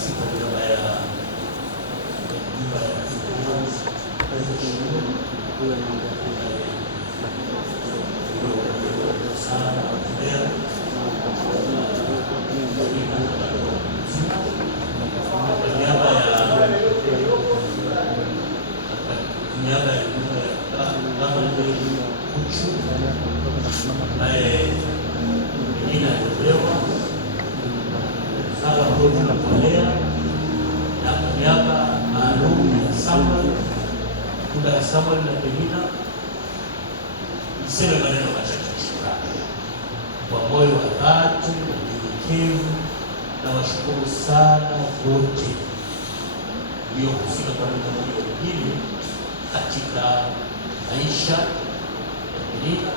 basi kwa niaba ya nyumba ya sana Mbeya kwa niaba ya ambaye jina aliolewa sala ambayo tunatolea na kwa niaba maalum ya Samuel kuda ya Samuel na Penina, niseme maneno machache shukrani kwa moyo wa dhati na unyenyekevu, na washukuru sana wote mliohusika kwa namna moja au nyingine katika maisha ya Penina,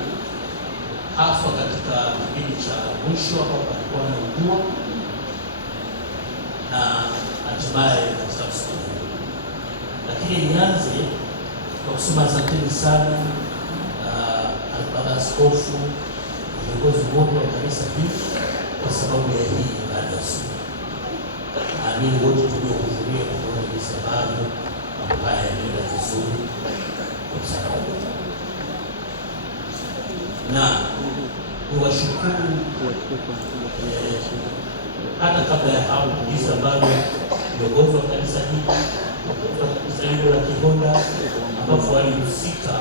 hasa katika kipindi cha mwisho ambapo alikuwa anaugua na hatimaye katika msiba. Lakini nianze kwa kusema asanteni sana Baba Askofu, viongozi wote wa kanisa hili kwa sababu ya hii ibada nzuri. Naamini wote tuliohudhuria kuona jinsi ambavyo mambo haya yanaenda vizuri kwa sababu na niwashukuru hata kabla ya hapo jinsi ambavyo viongozi wa kanisa hili kanisa hilo la Kihonda ambapo walihusika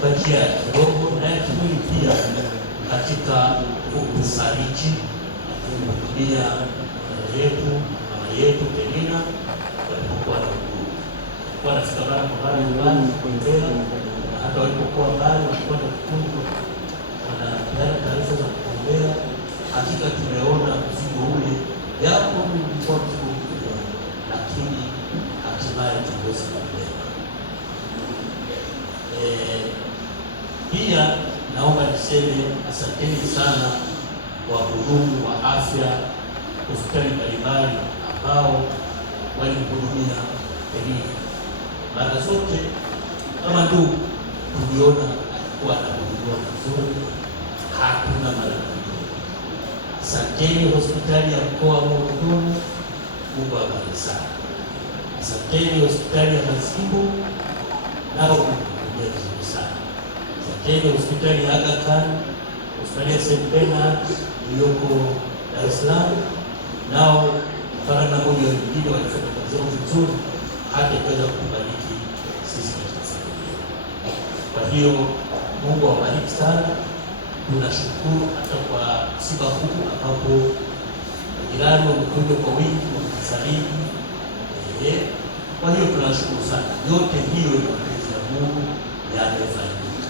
kwa njia ya kiroho na ya kimwili pia katika kufariji na kumhudumia mama yetu Penina walipokuwa na uguu. Walikuwa wanafika mara kwa mara nyumbani kuombea, na hata walipokuwa mbali walikuwa na kikundi wanapeana taarifa za kuombea. Hakika tumeona mzigo ule, japo ulikuwa mzigo mkubwa, lakini hatimaye tuliweza kubeba. Pia naomba niseme asanteni sana wahudumu wa afya hospitali mbalimbali ambao walimhudumia Penina. Mara zote kama ndugu tuliona alikuwa anahudumiwa vizuri, hakuna malalamiko. Asanteni hospitali ya mkoa wa Morogoro, Mungu awabariki sana. Asanteni hospitali ya Mazimbu, nao kuhudumia vizuri sana. Asanteni hospitali ya Aga Khan, hospitali ya St. Bernard iliyoko Dar es Salaam, nao kwa namna moja au nyingine walifanya kazi yao vizuri hata kuweza kubariki sisi katika familia. Kwa hiyo Mungu awabariki sana. Tunashukuru hata kwa msiba huu ambapo jirani wamekuja kwa wingi wakifariki. Kwa hiyo tunashukuru sana. Yote hiyo ni mapenzi ya Mungu yamefanyika.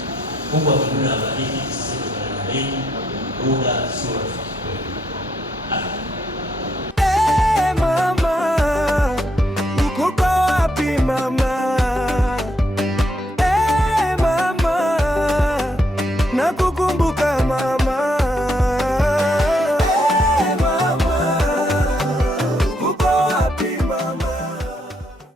Mungu awabariki sisi kwa neema hii. Muda sio rafiki.